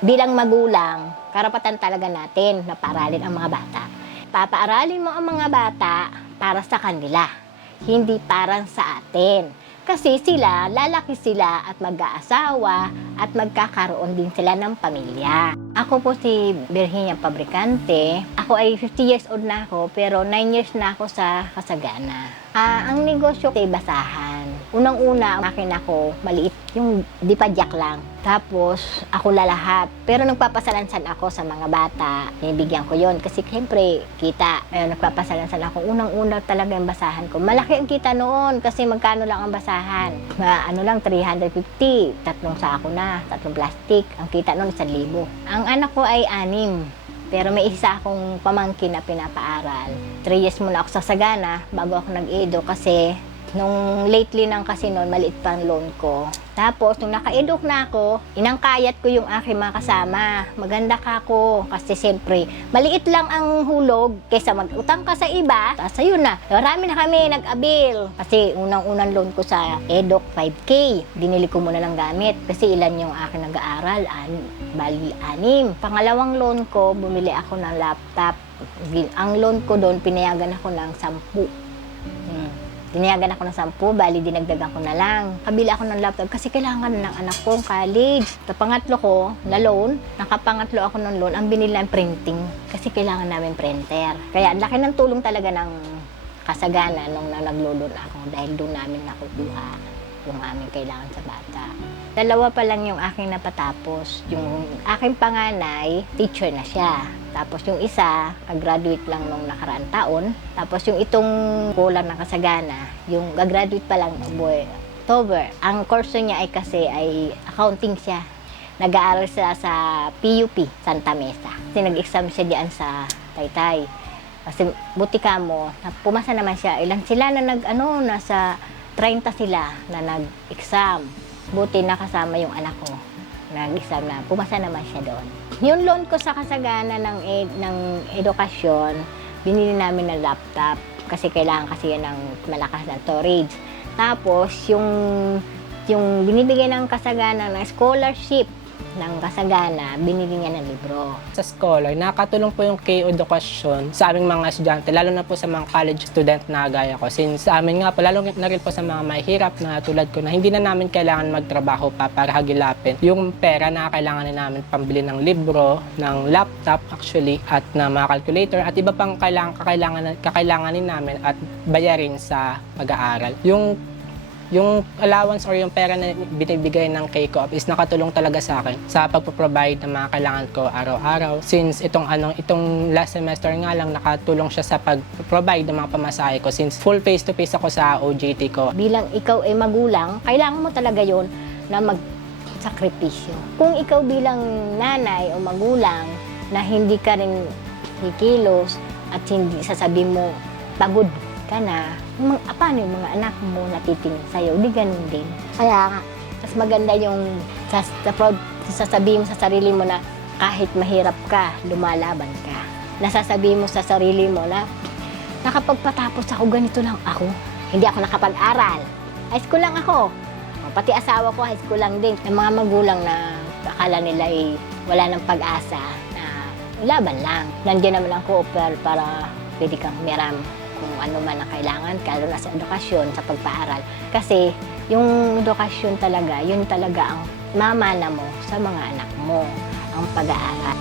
bilang magulang, karapatan talaga natin na paaralin ang mga bata. Papaaralin mo ang mga bata para sa kanila, hindi para sa atin. Kasi sila, lalaki sila at mag-aasawa at magkakaroon din sila ng pamilya. Ako po si Virginia Pabricante. Ako ay 50 years old na ako, pero 9 years na ako sa Kasagana. Ang negosyo ay basahan. Unang-una, makina ko, maliit, yung dipadyak lang. Tapos, ako lalahat. Pero nagpapasalansan ako sa mga bata. Nibigyan ko yon kasi siyempre, kita. Nagpapasalansan ako. Unang-una talaga yung basahan ko. Malaki ang kita noon kasi magkano lang ang basahan. Ano lang, 350. Tatlong sako na, tatlong plastic. Ang kita noon, 1,000. Ang anak ko ay 6. Pero may isa akong pamangkin na pinapaaral. 3 years muna ako sa Sagana bago ako nag-edo kasi nung lately nang kasi noon, maliit pa ang loan ko. Tapos, nung naka-eduk na ako, inangkayat ko yung aking mga kasama. Maganda ka ako. Kasi siyempre, maliit lang ang hulog kaysa mag-utang ka sa iba. Tapos, ayun na. Marami na kami nag-abil. Kasi unang-unang loan ko sa eduk, 5K. Binili ko muna ng gamit. Kasi ilan yung aking nag-aaral? Bali, 6. Pangalawang loan ko, bumili ako ng laptop. Ang loan ko doon, pinayagan ako ng 10. Dinayagan ako ng 10, bali dinagdagan ko na lang. Kabila ako ng laptop kasi kailangan ng anak ko college. Sa pangatlo ko na loan, nakapangatlo ako ng loan, ang binili ng printing kasi kailangan namin printer. Kaya ang laki ng tulong talaga ng Kasagana nung naglo-loan ako dahil doon namin nakukuha yung aming kailangan sa bata. 2 pa lang yung aking napatapos. Yung aking panganay, teacher na siya. Tapos yung isa, graduate lang nung nakaraang taon. Tapos yung itong kulang ng Kasagana, yung graduate pa lang, October. Ang course niya ay kasi ay accounting siya. Nag-aaral siya sa PUP, Santa Mesa. Kasi nag-exam siya diyan sa Taytay. Kasi buti ka mo, pumasa naman siya. Ilan sila na nasa 30 sila na nag-exam. Buti nakasama yung anak ko. Nag-exam na, pumasa naman siya doon. Yung loan ko sa Kasagana ng edukasyon, binili namin ng laptop kasi kailangan kasi yan ng malakas na storage. Tapos, yung binibigay ng Kasagana ng scholarship ng Kasagana, binili niya ng libro. Sa scholar, nakatulong po yung K-edukasyon sa aming mga estudyante, lalo na po sa mga college student na gaya ko. Since sa amin nga po, lalo na rin po sa mga mahihirap na tulad ko na hindi na namin kailangan magtrabaho pa para hagilapin yung pera na kailangan na namin pambili ng libro, ng laptop actually, at na mga calculator, at iba pang kakailanganin namin at bayarin sa pag-aaral. Yung allowance or yung pera na binibigay ng K-Co-op is nakatulong talaga sa akin sa pagpo-provide ng mga kailangan ko araw-araw. Since itong last semester nga lang nakatulong siya sa pag-provide ng mga pamasahe ko since full face-to-face ako sa OJT ko. Bilang ikaw ay magulang, kailangan mo talaga yon na magsakripisyo. Kung ikaw bilang nanay o magulang na hindi ka rin kikilos at hindi sasabihin mo pagod ka na, paano yung mga anak mo natitingin sa'yo? Di ganun din. Kaya nga, mas maganda yung sasabihin mo sa sarili mo na kahit mahirap ka, lumalaban ka. Nasasabihin mo sa sarili mo na nakapagpatapos ako, ganito lang ako. Hindi ako nakapag-aral. High school lang ako. Pati asawa ko, high school lang din. Yung mga magulang na akala nila ay wala ng pag-asa, na laban lang. Nandiyan naman ang co-offer para pwede kang humiram kung ano man ang kailangan, lalo na sa edukasyon, sa pagpaaral. Kasi yung edukasyon talaga, yun talaga ang mamana mo sa mga anak mo, ang pag-aaral.